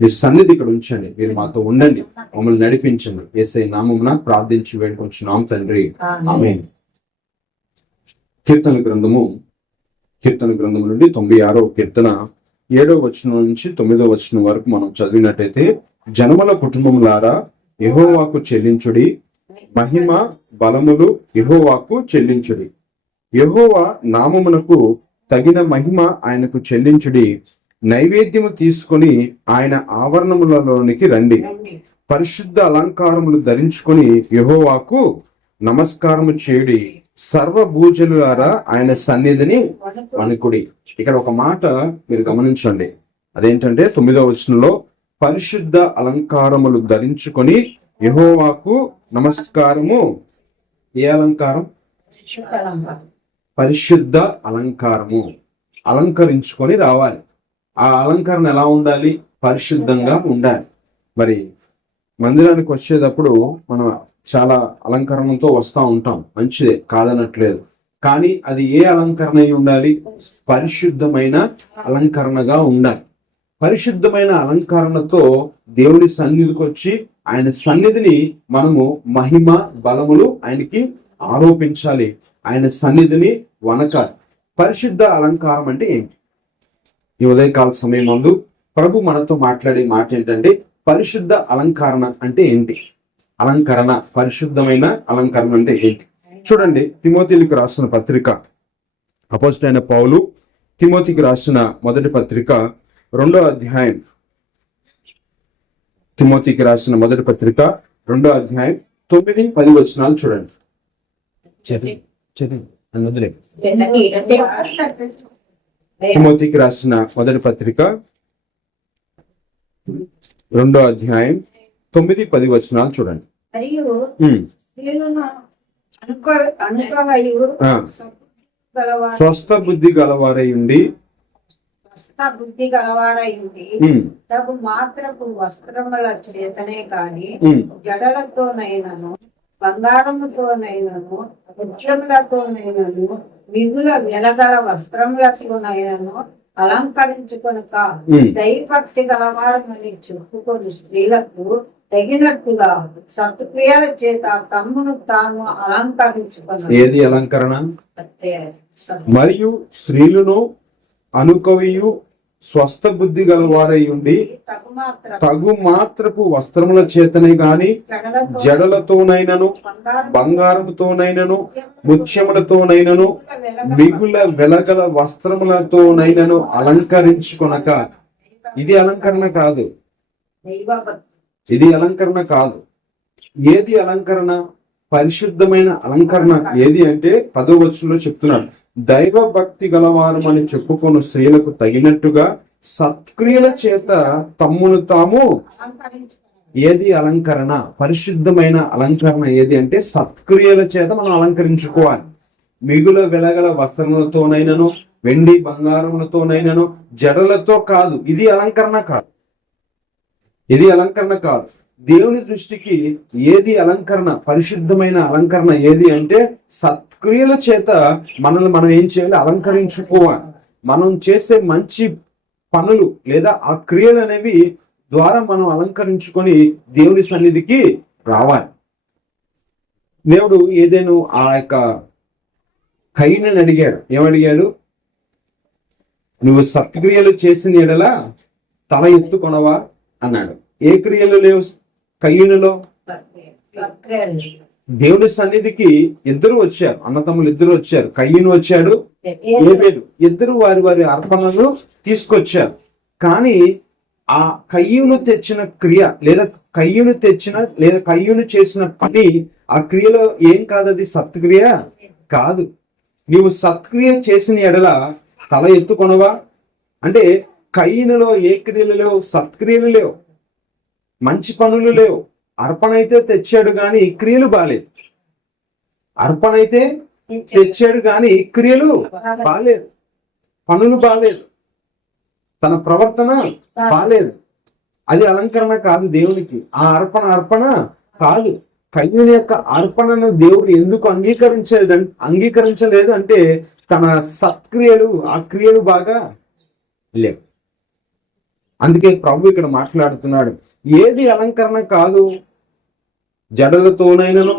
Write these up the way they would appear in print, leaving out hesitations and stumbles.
మీ సన్నిధి ఇక్కడ ఉంచండి, మీరు మాతో ఉండండి, మమ్మల్ని నడిపించండి. యేసయ్య నామమున ప్రార్థించి వేడుకొంచున్నాం తండ్రి, ఆమేన్. కీర్తన గ్రంథము నుండి 96వ కీర్తన 7వ వచనం నుంచి 9వ వచనం వరకు మనం చదివినట్టయితే, జనముల కుటుంబములారా యెహోవాకు చెల్లించుడి, మహిమ బలములు యెహోవాకు చెల్లించుడి. యెహోవా నామమునకు తగిన మహిమ ఆయనకు చెల్లించుడి. నైవేద్యము తీసుకొని ఆయన ఆవరణములలోనికి రండి. పరిశుద్ధ అలంకారములు ధరించుకొని యెహోవాకు నమస్కారము చేయుడి. సర్వభూజనులారా ఆయన సన్నిధిని వణకుడి. ఇక్కడ ఒక మాట మీరు గమనించండి, అదేంటంటే 9వ వచనంలో పరిశుద్ధ అలంకారములు ధరించుకొని యెహోవాకు నమస్కారము. ఏ అలంకారం? పరిశుద్ధ అలంకారము. అలంకరించుకొని రావాలి. ఆ అలంకరణ ఎలా ఉండాలి? పరిశుద్ధంగా ఉండాలి. మరి మందిరానికి వచ్చేటప్పుడు మనం చాలా అలంకరణతో వస్తూ ఉంటాం, మంచిదే, కాదనట్లేదు. కానీ అది ఏ అలంకరణ అయి ఉండాలి? పరిశుద్ధమైన అలంకరణగా ఉండాలి. పరిశుద్ధమైన అలంకరణతో దేవుని సన్నిధికి వచ్చి ఆయన సన్నిధిని మనము మహిమ బలములు ఆయనకి ఆరోపించాలి, ఆయన సన్నిధిని వనకాలి. పరిశుద్ధ అలంకారం అంటే ఏంటి? ఈ ఉదయకాల సమయం ముందు ప్రభు మనతో మాట్లాడే మాట ఏంటంటే, పరిశుద్ధ అలంకరణ అంటే ఏంటి? అలంకరణ, పరిశుద్ధమైన అలంకరణ అంటే ఏంటి? చూడండి, తిమోతికి రాసిన పత్రిక, అపోస్తలుడైన పౌలు తిమోతికి రాసిన మొదటి పత్రిక 2వ అధ్యాయం, తిమోతికి రాసిన మొదటి పత్రిక 2వ అధ్యాయం 9-10 వచనాలు చూడండి. తిమోతికి రాసిన మొదటి పత్రిక 2వ అధ్యాయం 9-10 వచనాలు చూడండి. స్వస్థ బుద్ధి గలవారై ఉండి తగు మాత్రపు వస్త్రముల చేతనే కాని జడలతోనైనను బంగారముతోనైనను ముత్యములతోనైనను మిగుల వెలగల వస్త్రములతోనైనను అలంకరించుకొనక దైవభక్తి గలవారమని చెప్పుకొని స్త్రీలకు తగినట్టుగా సత్క్రియల చేత తమ్మును తాను అలంకరించుకున్నారు. ఏది అలంకరణ? మరియు స్త్రీలను అనుకవియు స్వస్థ బుద్ధి గలవారై ఉండి తగు మాత్రపు వస్త్రముల చేతనే గాని జడలతోనైనను బంగారముతోనైనను ముత్యములతోనైనను మిగుల వెలగల వస్త్రములతోనైనను అలంకరించుకొనక. ఇది అలంకరణ కాదు, ఇది అలంకరణ కాదు. ఏది అలంకరణ? పరిశుద్ధమైన అలంకరణ ఏది అంటే 10వ వచనంలో చెప్తున్నాడు, దైవ భక్తి గలవారం అని చెప్పుకొని స్త్రీలకు తగినట్టుగా సత్క్రియల చేత తమ్మును తాము. ఏది అలంకరణ? పరిశుద్ధమైన అలంకరణ ఏది అంటే సత్క్రియల చేత మనం అలంకరించుకోవాలి. మిగుల వెలగల వస్త్రములతోనైనను వెండి బంగారములతోనైనను జడలతో కాదు. ఇది అలంకరణ కాదు, ఇది అలంకరణ కాదు. దేవుని దృష్టికి ఏది అలంకరణ? పరిశుద్ధమైన అలంకరణ ఏది అంటే సత్క్రియల చేత మనల్ని మనం ఏం చేయాలి? అలంకరించుకోవాలి. మనం చేసే మంచి పనులు లేదా ఆ క్రియలు అనేవి ద్వారా మనం అలంకరించుకొని దేవుని సన్నిధికి రావాలి. దేవుడు ఏదేను ఆ యొక్క కయీనుని అడిగాడు. ఏమడిగాడు? నువ్వు సత్క్రియలు చేసిన ఎడల తల ఎత్తుకొనవా అన్నాడు. ఏ క్రియలు లేవు కయీనులో? దేవుడి సన్నిధికి ఇద్దరు వచ్చారు, అన్నతమ్ములు ఇద్దరు వచ్చారు. కయీను వచ్చాడు, ఏబేలు. ఇద్దరు వారి వారి అర్పణను తీసుకొచ్చారు. కానీ ఆ కయ్యూను తెచ్చిన క్రియ లేదా కయ్యూను చేసిన పని, ఆ క్రియలో ఏం కాదు, అది సత్క్రియ కాదు. నీవు సత్క్రియ చేసిన ఎడల తల ఎత్తుకొనవా అంటే కయ్యూనులో ఏ క్రియలు లేవు? సత్క్రియలు లేవు, మంచి పనులు లేవు. అర్పణ అయితే తెచ్చాడు గాని క్రియలు బాలేదు. అర్పణ అయితే తెచ్చాడు గాని క్రియలు బాలేదు, పనులు బాలేదు, తన ప్రవర్తన బాలేదు. అది అలంకరణ కాదు దేవునికి. ఆ అర్పణ కాదు. కయ్యూను యొక్క అర్పణను దేవుడు ఎందుకు అంగీకరించలేదు అంటే తన సత్క్రియలు, ఆ క్రియలు బాగా లేవు. అందుకే ప్రభు ఇక్కడ మాట్లాడుతున్నాడు, ఏది అలంకరణ కాదు, జడలతోనైనను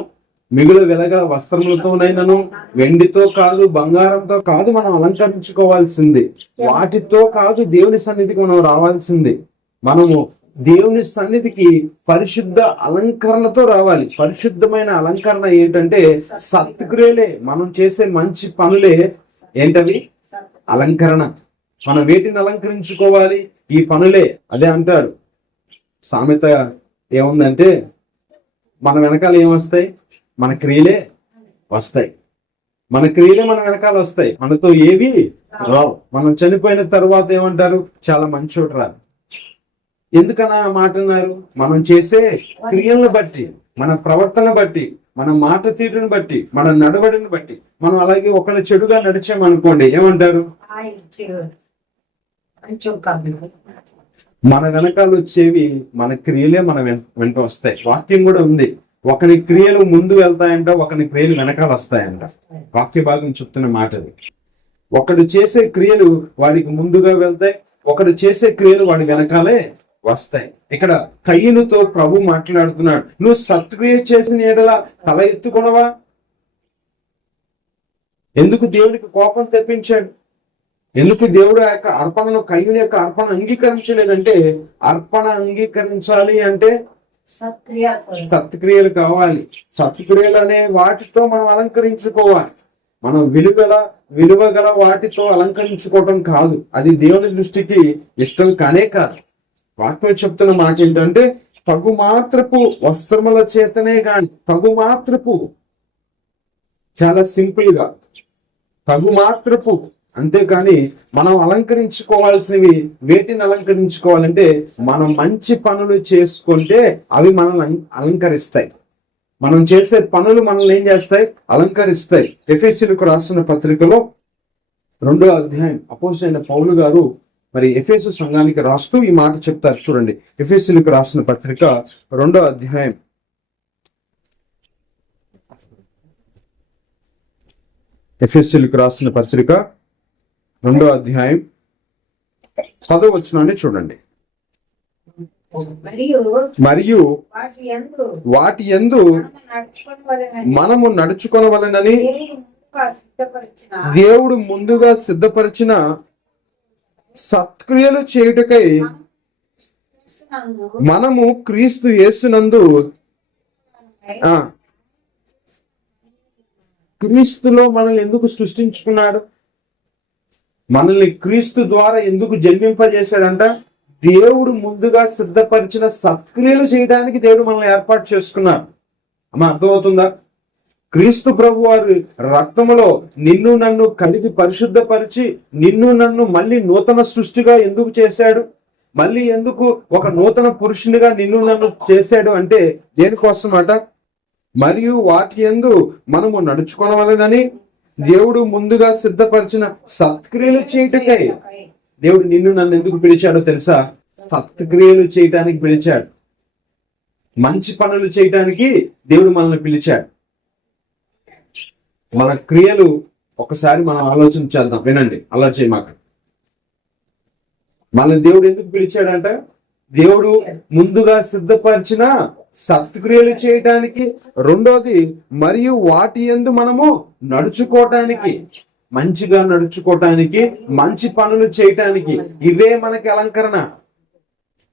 మిగులు వెలగల వస్త్రములతోనైనను వెండితో కాదు బంగారంతో కాదు మనం అలంకరించుకోవాల్సింది, వాటితో కాదు దేవుని సన్నిధికి మనం రావాల్సింది. మనము దేవుని సన్నిధికి పరిశుద్ధ అలంకరణతో రావాలి. పరిశుద్ధమైన అలంకరణ ఏంటంటే సత్క్రియలే, మనం చేసే మంచి పనులే ఏంటవి అలంకరణ. మనం వేటిని అలంకరించుకోవాలి? ఈ పనులే. అదే అంటారు సామెత ఏముందంటే, మన వెనకాల ఏమొస్తాయి? మన క్రియలే వస్తాయి. మన క్రియలే మన వెనకాల వస్తాయి, మనతో ఏవి రావు. మనం చనిపోయిన తర్వాత ఏమంటారు? చాలా మంచోడు రా. ఎందుకన్నా మాట అన్నారు? మనం చేసే క్రియలను బట్టి, మన ప్రవర్తన బట్టి, మన మాట తీరుని బట్టి, మన నడవడిని బట్టి. మనం అలాగే ఒకళ్ళు చెడుగా నడిచామనుకోండి, ఏమంటారు? మన వెనకాల వచ్చేవి మన క్రియలే మన వెంట వస్తాయి. వాక్యం కూడా ఉంది, ఒకరి క్రియలు ముందు వెళ్తాయంట, ఒకరి క్రియలు వెనకాల వస్తాయంట. వాక్య భాగం చెప్తున్న మాట అది. ఒకడు చేసే క్రియలు వాడికి ముందుగా వెళ్తాయి, ఒకడు చేసే క్రియలు వాడి వెనకాలే వస్తాయి. ఇక్కడ కయ్యనుతో ప్రభు మాట్లాడుతున్నాడు, నువ్వు సత్క్రియ చేసిన ఎడల తల ఎత్తుకొనవా? ఎందుకు దేవుడికి కోపం తెప్పించాడు? ఎందుకు దేవుడు ఆ యొక్క అర్పణను, కయ్యూని యొక్క అర్పణ అంగీకరించలేదంటే, అర్పణ అంగీకరించాలి అంటే సత్క్రియలు కావాలి. సత్క్రియలు అనే వాటితో మనం అలంకరించుకోవాలి. మనం విలువ గల వాటితో అలంకరించుకోవటం కాదు, అది దేవుని దృష్టికి ఇష్టం కానే కాదు. వాక్యం చెప్తున్న మాట ఏంటంటే, తగు మాత్రపు వస్త్రముల చేతనే గాని, తగు మాత్రపు, చాలా సింపుల్ గా తగు మాత్రపు, అంతేకాని మనం అలంకరించుకోవాల్సినవి వేటిని అలంకరించుకోవాలంటే, మనం మంచి పనులు చేసుకుంటే అవి మనల్ని అలంకరిస్తాయి. మనం చేసే పనులు మనల్ని ఏం చేస్తాయి? అలంకరిస్తాయి. ఎఫెసీయులకు రాసిన పత్రికలో 2వ అధ్యాయం అపోస్తలుడైన పౌలు గారు మరి ఎఫెసు సంఘానికి రాస్తూ ఈ మాట చెప్తారు. చూడండి, ఎఫెసీయులకు రాసిన పత్రిక 2వ అధ్యాయం ఎఫెసీయులకు రాసిన పత్రిక 2వ అధ్యాయం 10వ వచనాన్ని చూడండి. మరియు వాటి యందు మనము నడుచుకొనవలెనని దేవుడు ముందుగా సిద్ధపరిచిన సత్క్రియలు చేయుటకై మనము క్రీస్తు యేసునందు, క్రీస్తులో మనల్ని ఎందుకు సృష్టించుకున్నాడు? మనల్ని క్రీస్తు ద్వారా ఎందుకు జన్మింపజేశాడంట? దేవుడు ముందుగా సిద్ధపరిచిన సత్క్రియలు చేయడానికి దేవుడు మనల్ని ఏర్పాటు చేసుకున్నాడు. అమ్మా, అర్థమవుతుందా? క్రీస్తు ప్రభు వారి రక్తములో నిన్ను నన్ను కడిగి పరిశుద్ధపరిచి నిన్ను నన్ను మళ్ళీ నూతన సృష్టిగా ఎందుకు చేశాడు? మళ్ళీ ఎందుకు ఒక నూతన పురుషునిగా నిన్ను నన్ను చేశాడు అంటే దేనికోసం అట? మరియు వాటి యందు మనము నడుచుకొనవలెనని దేవుడు ముందుగా సిద్ధపరిచిన సత్క్రియలు చేయటకై. దేవుడు నిన్ను నన్ను ఎందుకు పిలిచాడో తెలుసా? సత్క్రియలు చేయటానికి పిలిచాడు. మంచి పనులు చేయటానికి దేవుడు మనల్ని పిలిచాడు. మన క్రియలు ఒకసారి మనం ఆలోచన చేద్దాం, వినండి, అలా చేయమాక. మన దేవుడు ఎందుకు పిలిచాడంట? దేవుడు ముందుగా సిద్ధపరిచిన సత్క్రియలు చేయటానికి. రెండోది, మరియు వాటి యందు మనము నడుచుకోవటానికి, మంచిగా నడుచుకోవటానికి, మంచి పనులు చేయటానికి. ఇవే మనకి అలంకరణ.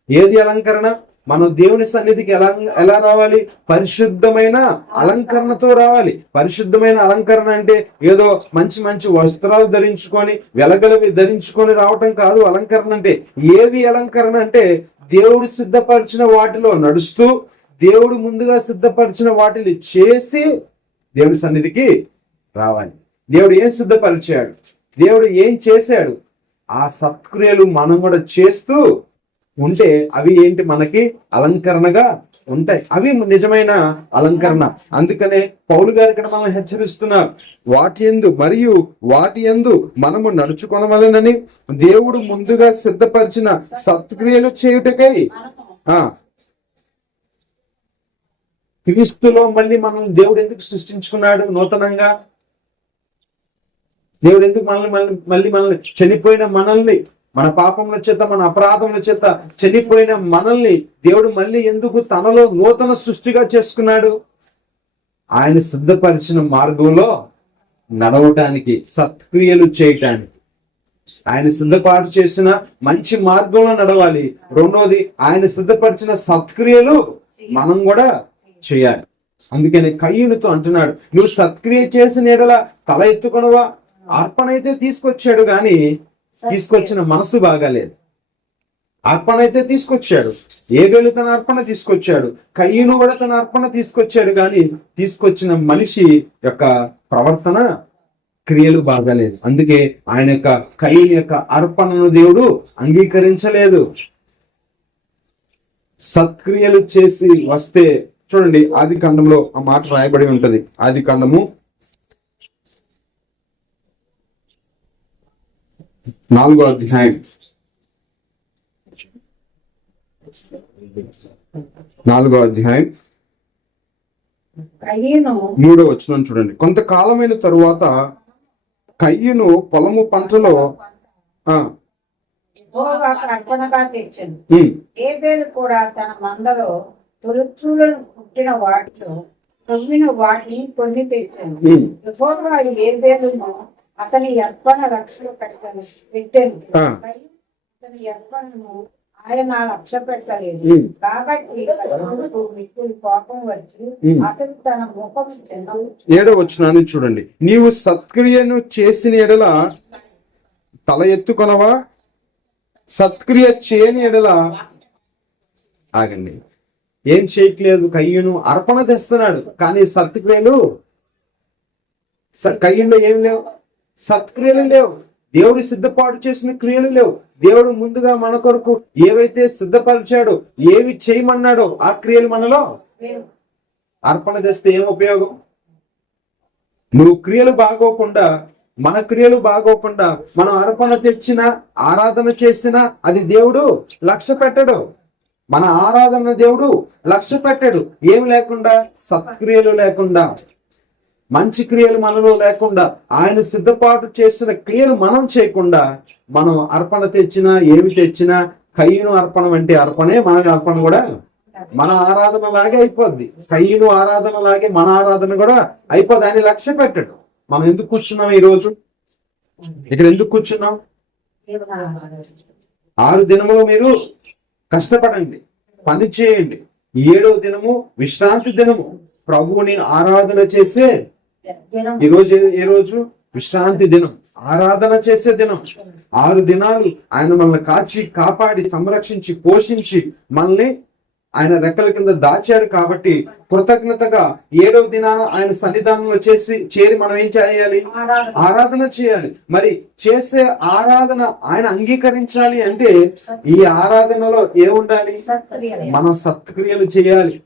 ఏది అలంకరణ? మనం దేవుని సన్నిధికి ఎలా రావాలి? పరిశుద్ధమైన అలంకరణతో రావాలి. పరిశుద్ధమైన అలంకరణ అంటే ఏదో మంచి మంచి వస్త్రాలు ధరించుకొని వెలగలవి ధరించుకొని రావటం కాదు. అలంకరణ అంటే ఏవి అలంకరణ అంటే, దేవుడు సిద్ధపరిచిన వాటిలో నడుస్తూ, దేవుడు ముందుగా సిద్ధపరిచిన వాటిని చేసి దేవుడి సన్నిధికి రావాలి. దేవుడు ఏం సిద్ధపరిచాడు, దేవుడు ఏం చేశాడు, ఆ సత్క్రియలు మనం కూడా చేస్తూ ఉంటే అవి ఏంటి? మనకి అలంకరణగా ఉంటాయి. అవి నిజమైన అలంకరణ. అందుకనే పౌలు గారు ఇక్కడ మనం హెచ్చరిస్తున్నారు, మరియు వాటి యందు మనము నడుచుకొనవలెనని దేవుడు ముందుగా సిద్ధపరిచిన సత్క్రియలు చేయుటకై. క్రీస్తులో మళ్ళీ మనం దేవుడు ఎందుకు సృష్టించుకున్నాడు నూతనంగా? దేవుడు ఎందుకు మనల్ని చనిపోయిన మనల్ని మన పాపముల చేత, మన అపరాధముల చేత చనిపోయిన మనల్ని దేవుడు మళ్ళీ ఎందుకు తనలో నూతన సృష్టిగా చేసుకున్నాడు? ఆయన సిద్ధపరిచిన మార్గంలో నడవటానికి, సత్క్రియలు చేయటానికి. ఆయన సిద్ధపాటు చేసిన మంచి మార్గంలో నడవాలి. రెండోది, ఆయన సిద్ధపరిచిన సత్క్రియలు మనం కూడా చేయాలి. అందుకని కయ్యూనుతో అంటున్నాడు, నువ్వు సత్క్రియ చేసిన ఎడల తల ఎత్తుకొనవా? అర్పణ అయితే తీసుకొచ్చాడు, గాని తీసుకొచ్చిన మనసు బాగాలేదు. అర్పణ అయితే తీసుకొచ్చాడు, ఏబేలు తన అర్పణ తీసుకొచ్చాడు, కయ్యూను కూడా తన అర్పణ తీసుకొచ్చాడు, గాని తీసుకొచ్చిన మనిషి యొక్క ప్రవర్తన, క్రియలు బాగాలేదు. అందుకే ఆయన యొక్క కయ్యూను యొక్క అర్పణను దేవుడు అంగీకరించలేదు. సత్క్రియలు చేసి వస్తే చూడండి, ఆది కాండంలో ఆ మాట రాయబడి ఉంటది. ఆది కాండము 4వ అధ్యాయం 3వ వచనం చూడండి. కొంతకాలమైన తరువాత కయ్యూను పొలము పంటలో అర్పణగా తెచ్చాను. ఏబేలు కూడా తన మందలో తొలుచూలను పుట్టిన వాటిలో తొమ్మిన వాటిని కొన్ని తెచ్చాను. యెహోవా ఏబేలును అతని అర్పణ రక్షణ పెట్టాను, అతని అర్పణను ఆయన లక్ష్య పెట్టలేదు. కాబట్టి మిక్కులు కోపం వచ్చి అతను తన ముఖం చిన్న. 7వ వచనాన్ని చూడండి. నీవు సత్క్రియను చేసిన ఎడల తల ఎత్తుకొనవా? సత్క్రియ చేయని ఎడల ఆగండి. ఏం చేయట్లేదు కయ్యూను? అర్పణ తెస్తున్నాడు, కానీ సత్క్రియలు కయ్యూలో ఏం లేవు, సత్క్రియలు లేవు. దేవుడు సిద్ధపాటు చేసిన క్రియలు లేవు. దేవుడు ముందుగా మన కొరకు ఏవైతే సిద్ధపరిచాడో, ఏవి చేయమన్నాడో ఆ క్రియలు మనలో. అర్పణ తెస్తే ఏం ఉపయోగం? నువ్వు క్రియలు బాగోకుండా, మన క్రియలు బాగోకుండా మనం అర్పణ తెచ్చినా, ఆరాధన చేసినా అది దేవుడు లక్ష్య పెట్టడు. మన ఆరాధన దేవుడు లక్ష్య పెట్టాడు. ఏమి లేకుండా, సత్క్రియలు లేకుండా, మంచి క్రియలు మనలో లేకుండా, ఆయన సిద్ధపాటు చేసిన క్రియలు మనం చేయకుండా మనం అర్పణ తెచ్చినా, ఏమి తెచ్చినా, కయ్యూను అర్పణ అంటే అర్పణే, మన అర్పణ కూడా మన ఆరాధన లాగే అయిపోద్ది. కయ్యూను ఆరాధన లాగే మన ఆరాధన కూడా అయిపోద్ది. ఆయన లక్ష్య పెట్టాడు. మనం ఎందుకు కూర్చున్నాం ఈ రోజు ఇక్కడ? ఎందుకు కూర్చున్నాం? 6 దినములు మీరు కష్టపడండి, పని చేయండి. 7వ దినము విశ్రాంతి దినము, ప్రభువుని ఆరాధన చేసే ఈ రోజు. ఏ రోజు? విశ్రాంతి దినం, ఆరాధన చేసే దినం. 6 దినాలు ఆయన మనల్ని కాచి, కాపాడి, సంరక్షించి, పోషించి మనల్ని ఆయన రెక్కల కింద దాచాడు. కాబట్టి కృతజ్ఞతగా 7వ దినాన ఆయన సన్నిధానంలో చేరి మనం ఏం చేయాలి? ఆరాధన చేయాలి. మరి చేసే ఆరాధన ఆయన అంగీకరించాలి అంటే ఈ ఆరాధనలో ఏముండాలి? మనం సత్క్రియలు చేయాలి.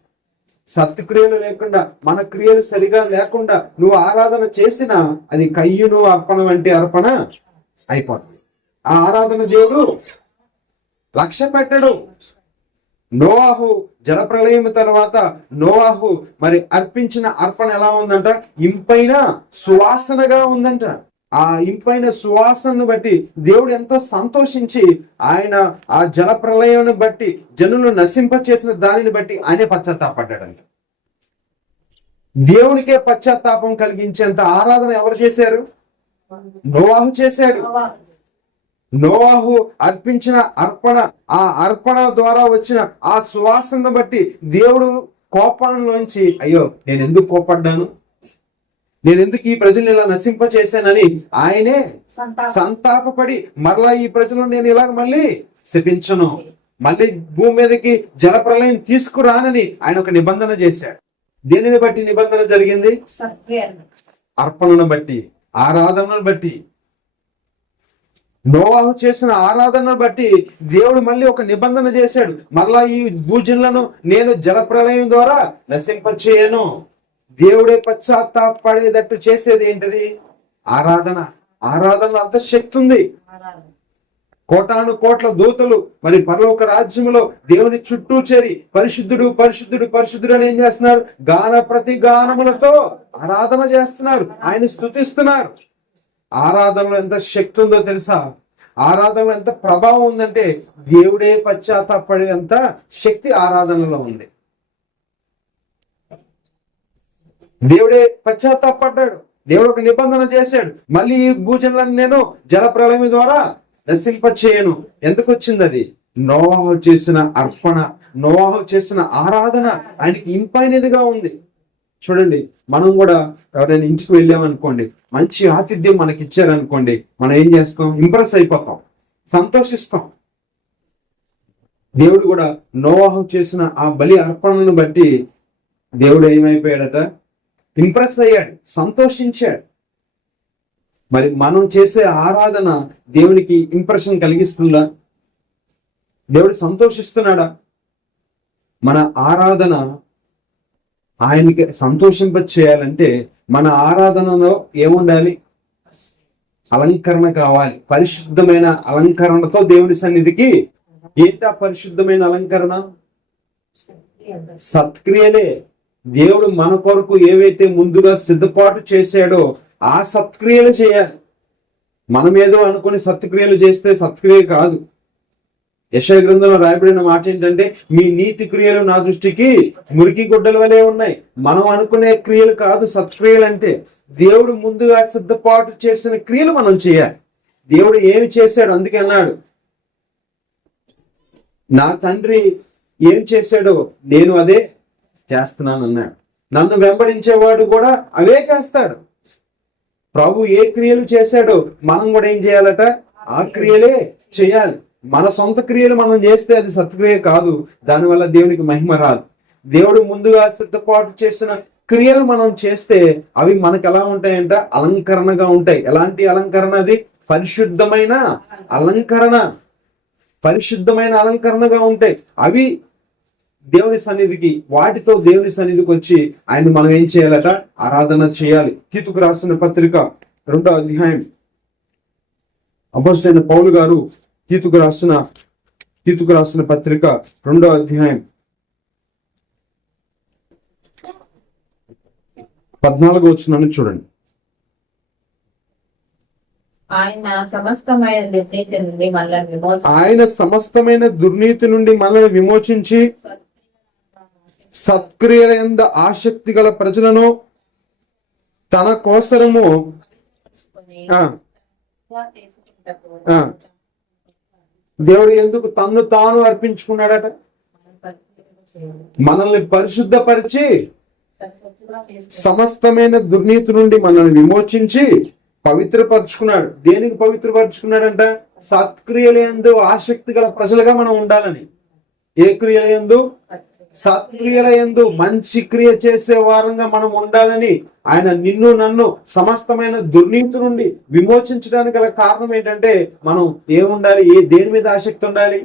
సత్క్రియలు లేకుండా, మన క్రియలు సరిగా లేకుండా నువ్వు ఆరాధన చేసినా అది కయ్యూను అర్పణ అంటే అర్పణ అయిపోతుంది. ఆ ఆరాధన దేవుడు లక్ష్య పెట్టడు. నోవాహు జలప్రళయం తర్వాత నోవాహు మరి అర్పించిన అర్పణ ఎలా ఉందంట? ఇంపైన సువాసనగా ఉందంట. ఆ ఇంపైన సువాసనను బట్టి దేవుడు ఎంతో సంతోషించి ఆయన ఆ జల ప్రళయాన్ని బట్టి, జనులు నశింప చేసిన దానిని బట్టి ఆయనే పశ్చాత్తాపడ్డాడంట. దేవునికే పశ్చాత్తాపం కలిగించేంత ఆరాధన ఎవరు చేశారు? నోవాహు చేశాడు. నోవాహు అర్పించిన అర్పణ, ఆ అర్పణ ద్వారా వచ్చిన ఆ సువాసనను బట్టి దేవుడు కోపంలోంచి, అయ్యో నేను ఎందుకు కోపడ్డాను, నేను ఎందుకు ఈ ప్రజల్ని ఇలా నశింప చేశానని ఆయనే సంతాపపడి మరలా ఈ ప్రజలను నేను ఇలాగ మళ్ళీ శపించను, మళ్ళీ భూమి మీదకి జలప్రలయం తీసుకురానని ఆయన ఒక నిబంధన చేశాడు. దేనిని బట్టి నిబంధన జరిగింది? అర్పణను బట్టి, ఆరాధనను బట్టి. నోవాహు చేసిన ఆరాధనను బట్టి దేవుడు మళ్ళీ ఒక నిబంధన చేశాడు. మరలా ఈ భూజనులను నేను జలప్రలయం ద్వారా నశింప చేయను. దేవుడే పశ్చాత్తాపడేటట్టు చేసేది ఏంటిది? ఆరాధన. ఆరాధనలో అంత శక్తి ఉంది. కోటాను కోట్ల దూతలు మరి పరలోక రాజ్యములో దేవుని చుట్టూ చేరి పరిశుద్ధుడు పరిశుద్ధుడు పరిశుద్ధుడు అని ఏం చేస్తున్నారు? గాన ప్రతి గానములతో ఆరాధన చేస్తున్నారు, ఆయన స్తుతిస్తున్నారు. ఆరాధనలో ఎంత శక్తి ఉందో తెలుసా? ఆరాధనలో ఎంత ప్రభావం ఉందంటే దేవుడే పశ్చాత్తాపడేంత శక్తి ఆరాధనలో ఉంది. దేవుడే పశ్చాత్తాపడ్డాడు, దేవుడు ఒక నిబంధన చేశాడు, మళ్ళీ ఈ భూజనులను నేను జలప్రలయం ద్వారా నశింపచేయను. ఎందుకు వచ్చింది అది? నోవాహు చేసిన అర్పణ, నోవాహు చేసిన ఆరాధన ఆయనకి ఇంపైనదిగా ఉంది. చూడండి, మనం కూడా ఎవరైనా ఇంటికి వెళ్ళామనుకోండి, మంచి ఆతిథ్యం మనకి ఇచ్చారనుకోండి, మనం ఏం చేస్తాం? ఇంప్రెస్ అయిపోతాం, సంతోషిస్తాం. దేవుడు కూడా నోవాహు చేసిన ఆ బలి అర్పణను బట్టి దేవుడు ఏమైపోయాడట? ఇంప్రెస్ అయ్యాడు, సంతోషించాడు. మరి మనం చేసే ఆరాధన దేవునికి ఇంప్రెషన్ కలిగిస్తుందా? దేవుడు సంతోషిస్తున్నాడా? మన ఆరాధన ఆయనకి సంతోషింప చేయాలంటే మన ఆరాధనలో ఏముండాలి? అలంకరణ కావాలి. పరిశుద్ధమైన అలంకరణతో దేవుని సన్నిధికి. ఏంటా పరిశుద్ధమైన అలంకరణ? సత్క్రియలే. దేవుడు మన కొరకు ఏవైతే ముందుగా సిద్ధపాటు చేశాడో ఆ సత్క్రియలు చేయాలి. మనం ఏదో అనుకుని సత్క్రియలు చేస్తే సత్క్రియ కాదు. యెషయా గ్రంథంలో రాయబడిన మాట ఏంటంటే, మీ నీతి క్రియలు నా దృష్టికి మురికి గుడ్డల వలె ఉన్నాయి. మనం అనుకునే క్రియలు కాదు సత్క్రియలు అంటే. దేవుడు ముందుగా సిద్ధపాటు చేసిన క్రియలు మనం చేయాలి. దేవుడు ఏమి చేశాడు? అందుకే అన్నాడు, నా తండ్రి ఏం చేశాడో నేను అదే చేస్తున్నాను అన్నాడు. నన్ను వెంబడించేవాడు కూడా అవే చేస్తాడు. ప్రభు ఏ క్రియలు చేశాడో మనం కూడా ఏం చేయాలట? ఆ క్రియలే చేయాలి. మన సొంత క్రియలు మనం చేస్తే అది సత్క్రియ కాదు, దానివల్ల దేవునికి మహిమ రాదు. దేవుడు ముందుగా సిద్ధపాటు చేసిన క్రియలు మనం చేస్తే అవి మనకు ఎలా ఉంటాయంట? అలంకరణగా ఉంటాయి. ఎలాంటి అలంకరణ? అది పరిశుద్ధమైన అలంకరణ. పరిశుద్ధమైన అలంకరణగా ఉంటాయి అవి. దేవుని సన్నిధికి, వాటితో దేవుని సన్నిధికి వచ్చి ఆయన మనం ఏం చేయాలట? ఆరాధన చేయాలి. తీతుకు రాసిన పత్రిక 2వ అధ్యాయం, అపోస్తలుడైన పౌలు గారు తీతుకు రాసిన పత్రిక 2వ అధ్యాయం 14వ వచనాన్ని చూడండి. ఆయన సమస్తమైన దుర్నీతి నుండి మనల్ని విమోచించి సత్క్రియల యందు ఆసక్తి గల ప్రజలను తన కోసరము దేవుడు ఎందుకు తన్ను తాను అర్పించుకున్నాడట? మనల్ని పరిశుద్ధపరిచి సమస్తమైన దుర్నీతి నుండి మనల్ని విమోచించి పవిత్రపరుచుకున్నాడు. దేనికి పవిత్రపరుచుకున్నాడంట? సత్క్రియల యందు ఆసక్తి గల ప్రజలుగా మనం ఉండాలని. ఏ క్రియల యందు? సత్క్రియల యందు మంచి క్రియ చేసే వారంగా మనం ఉండాలని ఆయన నిన్ను నన్ను సమస్తమైన దుర్నీతి నుండి విమోచించడానికి గల కారణం ఏంటంటే, మనం ఏముండాలి? దేని మీద ఆసక్తి ఉండాలి?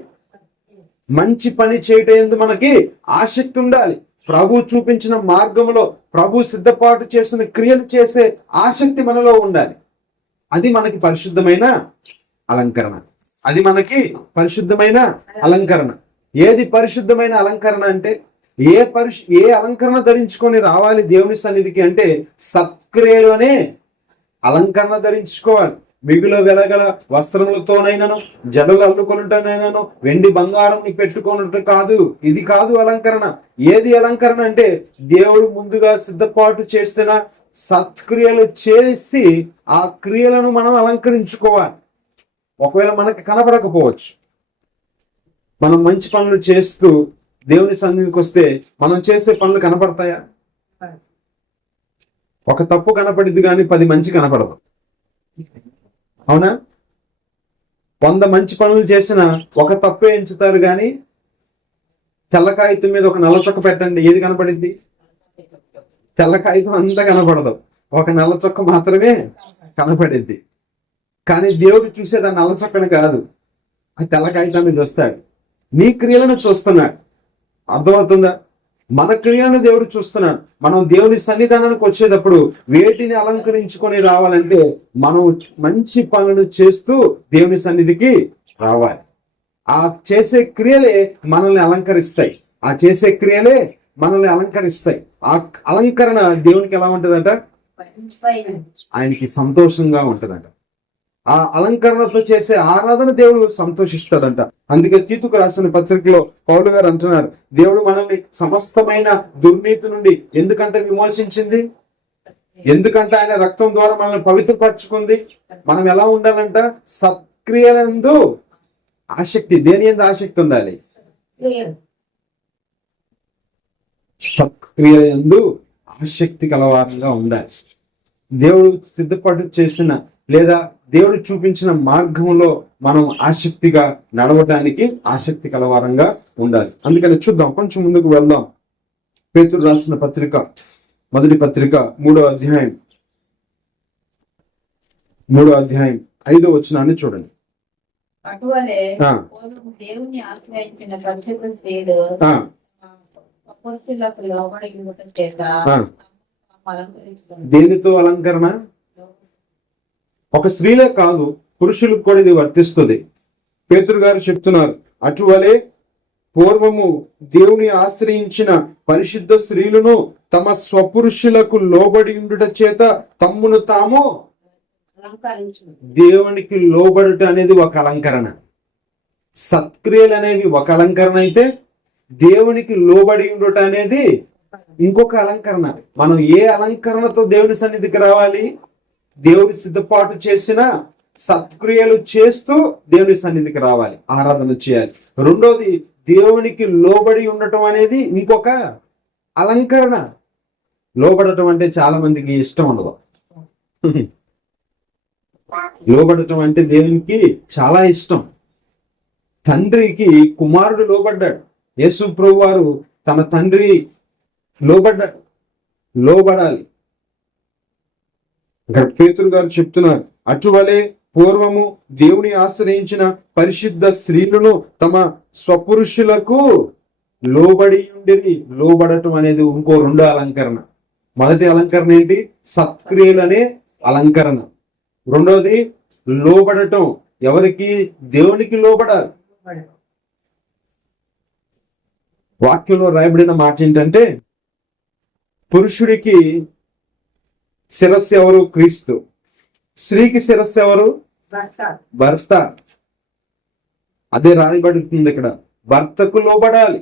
మంచి పని చేయటం యందు మనకి ఆసక్తి ఉండాలి. ప్రభు చూపించిన మార్గంలో ప్రభు సిద్ధపాటు చేసిన క్రియలు చేసే ఆసక్తి మనలో ఉండాలి. అది మనకి పరిశుద్ధమైన అలంకరణ. అది మనకి పరిశుద్ధమైన అలంకరణ. ఏది పరిశుద్ధమైన అలంకరణ అంటే, ఏ అలంకరణ ధరించుకొని రావాలి దేవుని సన్నిధికి అంటే, సత్క్రియలోనే అలంకరణ ధరించుకోవాలి. మిగులు వెలగల వస్త్రములతోనైనాను, జడలు అల్లుకొనుటనైనాను, వెండి బంగారం పెట్టుకొనుట కాదు. ఇది కాదు అలంకరణ. ఏది అలంకరణ అంటే, దేవుడు ముందుగా సిద్ధపాటు చేసిన సత్క్రియలు చేసి ఆ క్రియలను మనం అలంకరించుకోవాలి. ఒకవేళ మనకి కనపడకపోవచ్చు, మనం మంచి పనులు చేస్తూ దేవుని సన్నిధికి వస్తే మనం చేసే పనులు కనపడతాయా? ఒక తప్పు కనపడిద్ది కానీ 10 మంచి కనపడదు. అవునా? 100 మంచి పనులు చేసిన ఒక తప్పే ఎంచుతారు కానీ తెల్ల కాగితం మీద ఒక నల్ల చొక్క పెట్టండి, ఏది కనపడిద్ది? తెల్ల కాగితం అంతా కనపడదు, ఒక నల్ల చొక్క మాత్రమే కనపడిద్ది. కానీ దేవుడు చూసేది ఆ నల్ల చొక్కని కాదు, ఆ తెల్ల కాగితాన్ని చూస్తాడు. నీ క్రియలను చూస్తున్నాడు. అర్థమవుతుందా? మన క్రియలను దేవుడు చూస్తున్నాడు. మనం దేవుని సన్నిధానానికి వచ్చేటప్పుడు వేటిని అలంకరించుకొని రావాలంటే, మనం మంచి పనులు చేస్తూ దేవుని సన్నిధికి రావాలి. ఆ చేసే క్రియలే మనల్ని అలంకరిస్తాయి. ఆ అలంకరణ దేవునికి ఎలా ఉంటుందంట? ఆయనకి సంతోషంగా ఉంటుందంట. ఆ అలంకరణతో చేసే ఆరాధన దేవుడు సంతోషిస్తాడంట. అందుకే తీతుకు రాసిన పత్రికలో పౌలు గారు అంటున్నారు, దేవుడు మనల్ని సమస్తమైన దుర్నీతి నుండి ఎందుకంటే విమోచించింది, ఎందుకంటే ఆయన రక్తం ద్వారా మనల్ని పవిత్రపరచుకుంది. మనం ఎలా ఉండాలంట? సత్క్రియలందు ఆసక్తి. దేని యందు ఆసక్తి ఉండాలి? సత్క్రియలందు ఆసక్తి కలవారంగా ఉండాలి. దేవుడు సిద్ధపడి చేసిన లేదా దేవుడు చూపించిన మార్గంలో మనం ఆసక్తిగా నడవటానికి ఆసక్తి కలవారంగా ఉండాలి. అందుకని చూద్దాం, కొంచెం ముందుకు వెళ్దాం. పేతురు రాసిన పత్రిక, మొదటి పత్రిక 3వ అధ్యాయం 5వ వచనాన్ని చూడండి. అటువలే ఆ. పూర్వము దేవుని ఆశ్రయించిన పరిశుద్ధ స్త్రీలు ఆ, పురుషులకు లోబడి ఉండటం చేత ఆ. అలంకరిస్తుంది. దేనితో అలంకరణ? ఒక స్త్రీలే కాదు, పురుషులకు కూడా ఇది వర్తిస్తుంది. పేతురు గారు చెప్తున్నారు, అటువలే పూర్వము దేవుని ఆశ్రయించిన పరిశుద్ధ స్త్రీలను తమ స్వపురుషులకు లోబడి ఉండుట చేత తమ్మును తాము దేవునికి లోబడుట అనేది ఒక అలంకరణ. సత్క్రియలు అనేవి ఒక అలంకరణ అయితే, దేవునికి లోబడి ఉండుట అనేది ఇంకొక అలంకరణ. మనం ఏ అలంకరణతో దేవుని సన్నిధికి రావాలి? దేవుడి సిద్ధపాటు చేసిన సత్క్రియలు చేస్తూ దేవుని సన్నిధికి రావాలి, ఆరాధన చేయాలి. రెండోది, దేవునికి లోబడి ఉండటం అనేది ఇంకొక అలంకరణ. లోబడటం అంటే చాలా మందికి ఇష్టం ఉండదు. లోబడటం అంటే దేవునికి చాలా ఇష్టం. తండ్రికి కుమారుడు లోబడ్డాడు. యేసు ప్రభు వారు తన తండ్రి లోబడ్డాడు. లోబడాలి. ఇక్కడ పేతురు గారు చెప్తున్నారు, అటువలే పూర్వము దేవుని ఆశ్రయించిన పరిశుద్ధ స్త్రీలను తమ స్వపురుషులకు లోబడి ఉండిరి. లోబడటం అనేది ఇంకో రెండో అలంకరణ. మొదటి అలంకరణ ఏంటి? సత్క్రియలు అనే అలంకరణ. రెండోది లోబడటం. ఎవరికి? దేవునికి లోబడాలి. వాక్యంలో రాయబడిన మాట ఏంటంటే, పురుషుడికి శిరస్సు ఎవరు? క్రీస్తు. స్త్రీకి శిరస్సు ఎవరు? భర్త. అదే రాయబడుతుంది ఇక్కడ. భర్తకు లోబడాలి.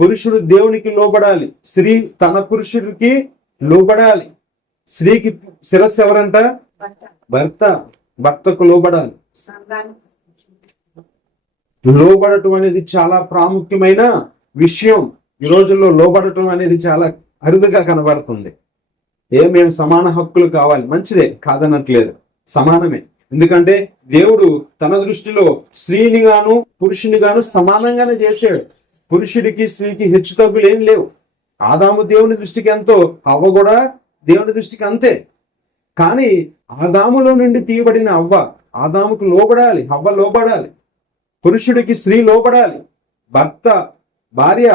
పురుషుడు దేవునికి లోబడాలి. స్త్రీ తన పురుషుడికి లోబడాలి. స్త్రీకి శిరస్సు ఎవరంట? భర్త. భర్తకు లోబడాలి. లోబడటం అనేది చాలా ప్రాముఖ్యమైన విషయం. ఈ రోజుల్లో లోబడటం అనేది చాలా అరుదుగా కనబడుతుంది. మేము సమాన హక్కులు కావాలి, మంచిదే, కాదనట్లేదు, సమానమే. ఎందుకంటే దేవుడు తన దృష్టిలో స్త్రీని గాను పురుషుని గాను సమానంగానే చేశాడు. పురుషుడికి స్త్రీకి హెచ్చు తగ్గులు ఏం లేవు. ఆదాము దేవుని దృష్టికి ఎంతో, అవ్వ కూడా దేవుని దృష్టికి అంతే. కానీ ఆదాములో నుండి తీయబడిన అవ్వ ఆదాముకు లోబడాలి, అవ్వ లోబడాలి. పురుషుడికి స్త్రీ లోబడాలి. భర్త, భార్య.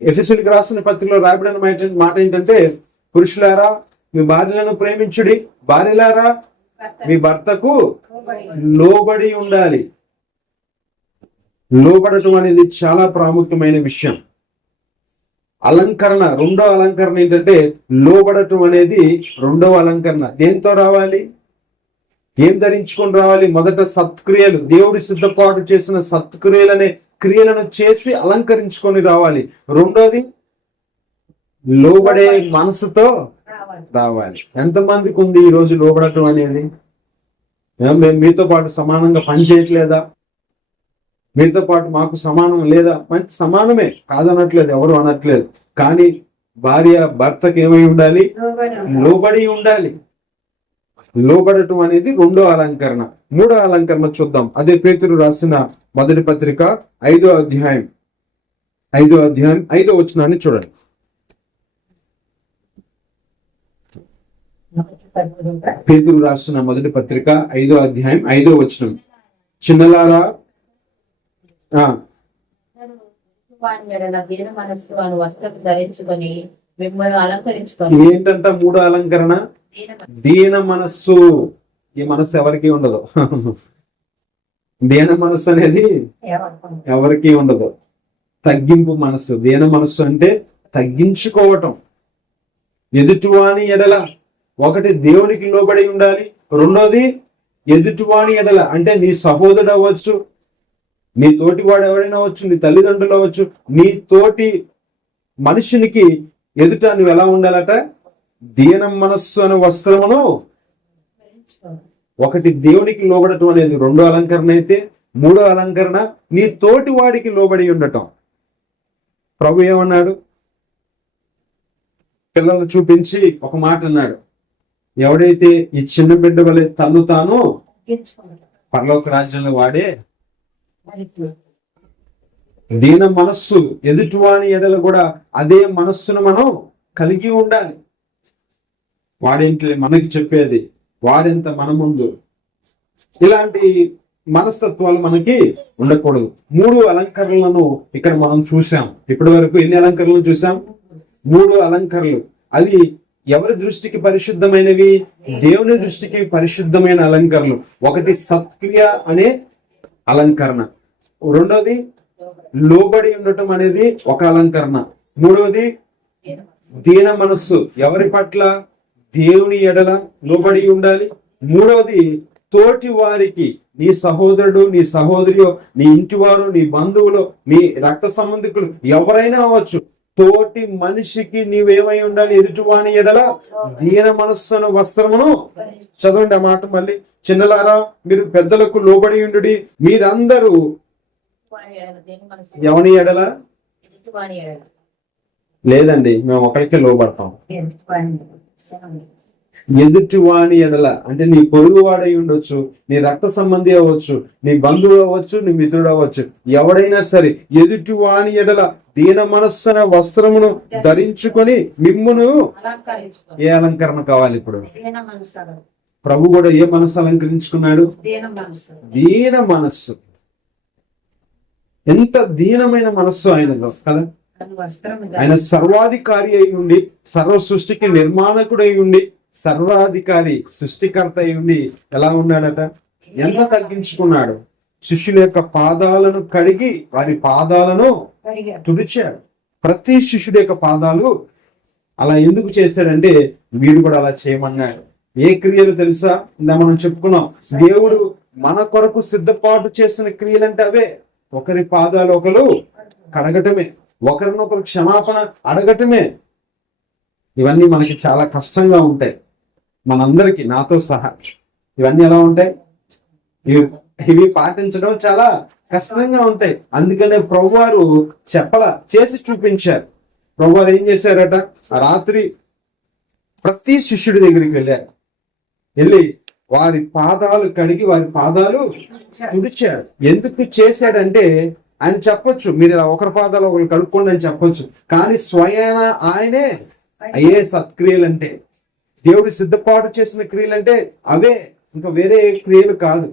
ఎఫెసీయులకు రాసిన పత్రికలో రాయబడిన మాట ఏంటంటే, పురుషులారా మీ భార్యలను ప్రేమించుడి, భార్యలారా మీ భర్తకు లోబడి ఉండాలి. లోబడటం అనేది చాలా ప్రాముఖ్యమైన విషయం. అలంకరణ, రెండవ అలంకరణ ఏంటంటే లోబడటం అనేది రెండవ అలంకరణ. దేంతో రావాలి? ఏం ధరించుకొని రావాలి? మొదట సత్క్రియలు, దేవుడి సిద్ధపాటు చేసిన సత్క్రియలనే క్రియలను చేసి అలంకరించుకొని రావాలి. రెండోది లోబడే మనసుతో రావాలి. ఎంతమందికి ఉంది ఈ రోజు లోబడటం అనేది? మేము మీతో పాటు సమానంగా పని చేయట్లేదా? మీతో పాటు మాకు సమానం లేదా? మంచి సమానమే, కాదనట్లేదు, ఎవరు అనట్లేదు. కానీ భార్య భర్తకి ఏమై ఉండాలి? లోబడి ఉండాలి. లోబడటం అనేది రెండో అలంకరణ. మూడో అలంకరణ చూద్దాం. అదే పేతురు రాసిన మొదటి పత్రిక 5వ అధ్యాయం 5వ వచనాన్ని చూడండి. పేతురు రాసిన మొదటి పత్రిక 5వ అధ్యాయం 5వ వచనం. చిన్నలారా దీన మనస్సు అను వస్త్రం ధరించుకొని మిమ్మల్ని అలంకరించుకొని. ఏంటంట మూడో అలంకరణ? దీన మనస్సు. ఈ మనస్సు ఎవరికి ఉండదు. దీన మనస్సు అనేది ఎవరికి ఉండదు. తగ్గింపు మనస్సు. దీన మనస్సు అంటే తగ్గించుకోవటం. ఎదుటివాని ఎడల ఒకటి దేవునికి లోబడి ఉండాలి, రెండోది ఎదుటివాని ఎడల అంటే నీ సహోదరుడు అవ్వచ్చు, నీ తోటి వాడు ఎవరైనా అవ్వచ్చు, నీ తల్లిదండ్రులు అవ్వచ్చు, నీ తోటి మనుషునికి ఎదుట నువ్వు ఎలా ఉండాలట? దీన మనస్సు అనే వస్త్రమును. ఒకటి దేవునికి లోబడటం అనేది రెండో అలంకరణ అయితే, మూడో అలంకరణ నీ తోటి వాడికి లోబడి ఉండటం. ప్రభు ఏమన్నాడు? పిల్లలు చూపించి ఒక మాట అన్నాడు, ఎవడైతే ఈ చిన్న బిడ్డ వలె తన్ను తాను పరలోక రాజ్యంలో వాడే దీన మనస్సు. ఎదుటివాని ఎడల కూడా అదే మనస్సును మనం కలిగి ఉండాలి. వాడేంటి మనకి చెప్పేది, వాడెంత మన ముందు, ఇలాంటి మనస్తత్వాలు మనకి ఉండకూడదు. 3 అలంకరణలను ఇక్కడ మనం చూసాం. ఇప్పటి వరకు ఎన్ని అలంకరణలు చూసాం? 3 అలంకరణలు. అవి ఎవరి దృష్టికి పరిశుద్ధమైనవి? దేవుని దృష్టికి పరిశుద్ధమైన అలంకరణలు. ఒకటి సత్క్రియ అనే అలంకరణ, రెండోది లోబడి ఉండటం అనేది ఒక అలంకరణ, మూడవది దీన మనస్సు, ఎవరి పట్ల? దేవుని ఎడల లోబడి ఉండాలి. మూడవది తోటి వారికి, నీ సహోదరుడు, నీ సహోదరియో, నీ ఇంటివారు, నీ బంధువులు, నీ రక్త సంబంధికులు ఎవరైనా అవ్వచ్చు, తోటి మనిషికి నీవేమై ఉండాలి? ఎదుటివాని ఎడల దీన మనస్సును వస్త్రమును. చదవండి ఆ మాట మళ్ళీ. చిన్నలారా మీరు పెద్దలకు లోబడి ఉండుడి, మీరందరూ ఎవని ఎడల? లేదండి, మేము ఒకరికే లోబడతాం. ఎదుటివాని ఎడల అంటే నీ పొరుగు వాడై ఉండొచ్చు, నీ రక్త సంబంధి అవ్వచ్చు, నీ బంధువు అవ్వచ్చు, నీ మిత్రుడు అవ్వచ్చు, ఎవడైనా సరే ఎదుటివాని ఎడల దీన మనస్సున వస్త్రమును ధరించుకొని మిమ్మును. ఏ అలంకరణ కావాలి ఇప్పుడు? ప్రభు కూడా ఏ మనస్సు అలంకరించుకున్నాడు? దీన మనస్సు. ఎంత దీనమైన మనస్సు ఆయనలో కదా. ఆయన సర్వాధికారి అయి ఉండి, సర్వ సృష్టికి నిర్మాణకుడై ఉండి, సర్వాధికారి సృష్టికర్త అయి ఉండి ఎలా ఉన్నాడట? ఎంత తగ్గించుకున్నాడు. శిష్యుల యొక్క పాదాలను కడిగి వారి పాదాలను తుడిచాడు. ప్రతి శిష్యుడి యొక్క పాదాలు అలా ఎందుకు చేస్తాడంటే వీడు కూడా అలా చేయమన్నాడు. ఏ క్రియలు తెలుసా? ఇందా మనం చెప్పుకున్నాం, దేవుడు మన కొరకు సిద్ధపాటు చేసిన క్రియలంటే అవే. ఒకరి పాదాలు ఒకరు కడగటమే, ఒకరినొకరు క్షమాపణ అడగటమే. ఇవన్నీ మనకి చాలా కష్టంగా ఉంటాయి, మనందరికీ, నాతో సహా. ఇవన్నీ ఎలా ఉంటాయి? ఇవి పాటించడం చాలా కష్టంగా ఉంటాయి. అందుకనే ప్రభువారు చేసి చూపించారు. ప్రభువారు ఏం చేశారట? ఆ రాత్రి ప్రతి శిష్యుడి దగ్గరికి వెళ్ళి వారి పాదాలు కడిగి వారి పాదాలు తుడిచాడు. ఎందుకు చేశాడంటే ఆయన చెప్పొచ్చు, మీరు ఇలా ఒకరి పాదాలు ఒకరు కడుక్కోండి అని చెప్పొచ్చు, కానీ స్వయాన ఆయనే అయ్యే సత్క్రియలంటే, దేవుడు సిద్ధపాటు చేసిన క్రియలంటే అవే, ఇంకా వేరే క్రియలు కాదు.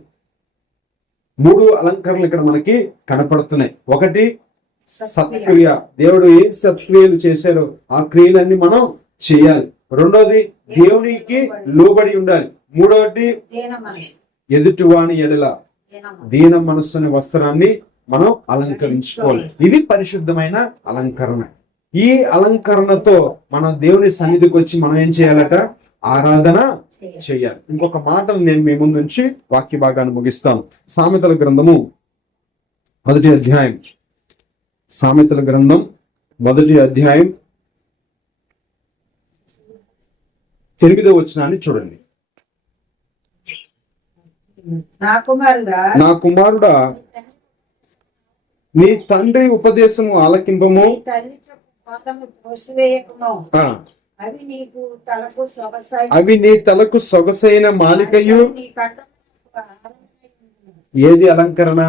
3 అలంకరణలు ఇక్కడ మనకి కనపడుతున్నాయి. ఒకటి సత్క్రియ, దేవుడు ఏ సత్క్రియలు చేశారో ఆ క్రియలన్నీ మనం చేయాలి. రెండోది దేవునికి లోబడి ఉండాలి. మూడవది ఎదుటివాని ఎడల దీన మనస్సుని వస్త్రాన్ని మనం అలంకరించుకోవాలి. ఇది పరిశుద్ధమైన అలంకరణ. ఈ అలంకరణతో మనం దేవుని సన్నిధికి వచ్చి మనం ఏం చేయాలట? ఆరాధన చేయాలి. ఇంకొక మాటను నేను మీ ముందు నుంచి వాక్య భాగాన్ని ముగిస్తాను. సామెతల గ్రంథము 1వ అధ్యాయం, సామెతల గ్రంథం 1వ అధ్యాయం 8వ వచనాన్ని చూడండి. నా కుమారుడా నీ తండ్రి ఉపదేశము ఆలకింపము, అవి నీ తలకు సొగసైన మాలికయు. ఏది అలంకరణ?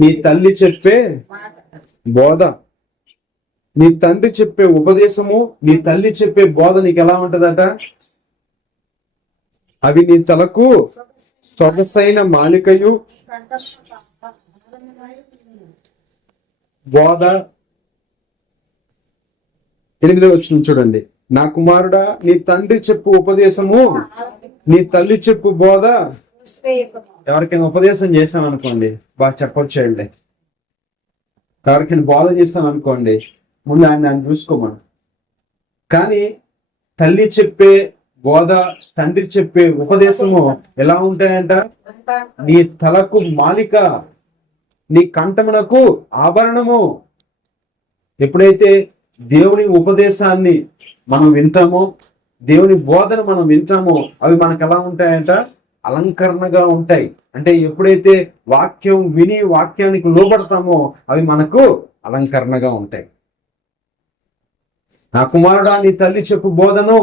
నీ తల్లి చెప్పే బోధ, నీ తండ్రి చెప్పే ఉపదేశము, నీ తల్లి చెప్పే బోధ నీకు ఎలా ఉంటదట? అవి నీ తలకు సొగసైన మాలికయు బోధ. 8వ వచనం చూడండి. నా కుమారుడా నీ తండ్రి చెప్పు ఉపదేశము, నీ తల్లి చెప్పు బోధ. ఎవరికైనా ఉపదేశం చేసాం అనుకోండి, బాగా చెప్పొచ్చేయండి. ఎవరికైనా బోధ చేస్తాం అనుకోండి, ముందు ఆయన చూసుకోమను. కానీ తల్లి చెప్పే బోధ, తండ్రి చెప్పే ఉపదేశము ఎలా ఉంటాయంట? నీ తలకు మాలిక, నీ కంఠమునకు ఆభరణము. ఎప్పుడైతే దేవుని ఉపదేశాన్ని మనం వింటామో, దేవుని బోధన మనం వింటామో, అవి మనకు ఎలా ఉంటాయంట? అలంకరణగా ఉంటాయి. అంటే ఎప్పుడైతే వాక్యం విని వాక్యానికి లోబడతామో అవి మనకు అలంకరణగా ఉంటాయి. నా కుమారుడా, నీ తల్లి చెప్పు బోధను,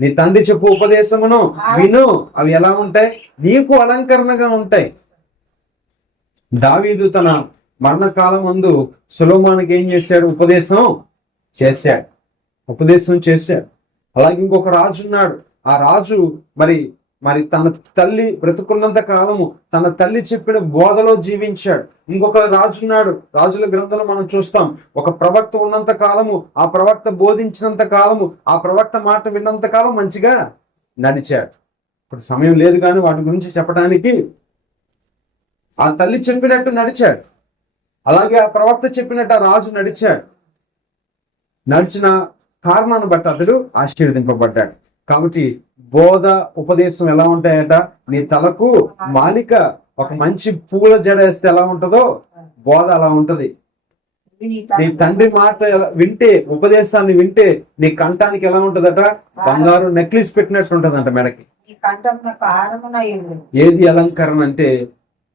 నీ తండ్రి చెప్పు ఉపదేశమును విను. అవి ఎలా ఉంటాయి? నీకు అలంకరణగా ఉంటాయి. దావీదు తన మరణకాలం ముందు సొలొమోనుకి ఏం చేశాడు? ఉపదేశం చేశాడు. అలాగే ఇంకొక రాజు ఉన్నాడు. ఆ రాజు మరి తన తల్లి బ్రతుకున్నంత కాలము తన తల్లి చెప్పిన బోధలో జీవించాడు. ఇంకొక రాజు ఉన్నాడు. రాజుల గ్రంథంలో మనం చూస్తాం, ఒక ప్రవక్త ఉన్నంత కాలము, ఆ ప్రవక్త బోధించినంత కాలము, ఆ ప్రవక్త మాట విన్నంత కాలం మంచిగా నడిచాడు. ఇప్పుడు సమయం లేదు కానీ వాటి గురించి చెప్పడానికి. ఆ తల్లి చెప్పినట్టు నడిచాడు. అలాగే ఆ ప్రవక్త చెప్పినట్టు ఆ రాజు నడిచాడు. నడిచిన కారణాన్ని బట్టి అతడు ఆశీర్వదింపబడ్డాడు. కాబట్టి బోధ, ఉపదేశం ఎలా ఉంటాయట? నీ తలకు మాలిక, ఒక మంచి పూల జడ వేస్తే ఎలా ఉంటుందో బోధ అలా ఉంటది. నీ తండ్రి మాట వింటే, ఉపదేశాన్ని వింటే నీ కంఠానికి ఎలా ఉంటదట? బంగారు నెక్లెస్ పెట్టినట్టు ఉంటదంట మెడకి. ఏది అలంకరణ అంటే?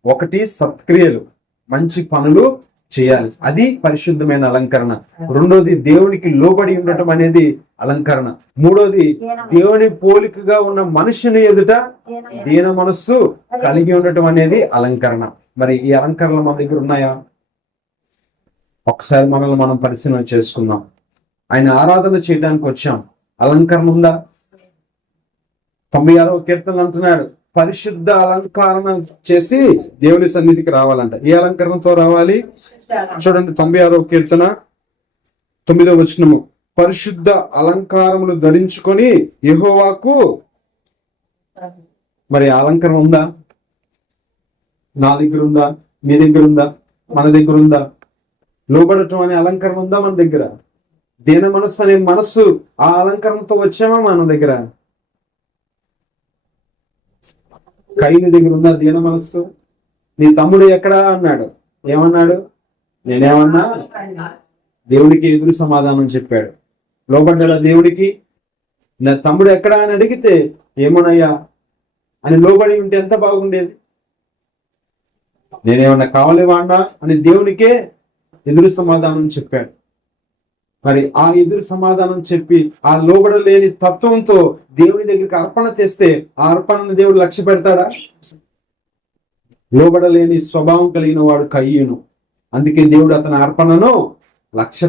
ఒకటి సత్క్రియలు, మంచి పనులు చేయాలి, అది పరిశుద్ధమైన అలంకరణ. రెండోది దేవునికి లోబడి ఉండటం అనేది అలంకరణ. మూడోది దేవుని పోలికగా ఉన్న మనుషుని ఎదుట దీన మనస్సు కలిగి ఉండటం అనేది అలంకరణ. మరి ఈ అలంకరణలు మన దగ్గర ఉన్నాయా? ఒకసారి మనల్ని మనం పరిశీలన చేసుకుందాం. ఆయన ఆరాధన చేయడానికి వచ్చాం, అలంకరణ ఉందా? 96వ కీర్తన అంటున్నాడు, పరిశుద్ధ అలంకరణ చేసి దేవుని సన్నిధికి రావాలంట. ఏ అలంకరణతో రావాలి? చూడండి, 96వ కీర్తన 9వ వచనము, పరిశుద్ధ అలంకారములు ధరించుకొని యెహోవాకు. మరి అలంకరణ ఉందా? నా దగ్గర ఉందా? మీ దగ్గర ఉందా? మన దగ్గర ఉందా? లోబడటం అనే అలంకరణ ఉందా మన దగ్గర? దీన మనస్సు అనే మనస్సు, ఆ అలంకరణతో వచ్చామా మన దగ్గర? కయ్యని దగ్గర ఉందా దీన మనస్సు? నీ తమ్ముడు ఎక్కడా అన్నాడు. ఏమన్నాడు? నేనేమన్నా? దేవుడికి ఎదురు సమాధానం చెప్పాడు. లోబడ్డా దేవుడికి? నా తమ్ముడు ఎక్కడా అని అడిగితే ఏమోనయ్యా అని లోబడి ఉంటే ఎంత బాగుండేది. నేనేమన్నా కావాలేవాడినా అని దేవునికే ఎదురు సమాధానం చెప్పాడు. మరి ఆ ఎదురు సమాధానం చెప్పి ఆ లోబడలేని తత్వంతో దేవుని దగ్గరికి అర్పణ తెస్తే ఆ అర్పణను దేవుడు లక్ష్య పెడతాడా? లోబడలేని స్వభావం కలిగిన వాడు కయ్యూను. అందుకే దేవుడు అతని అర్పణను లక్ష్య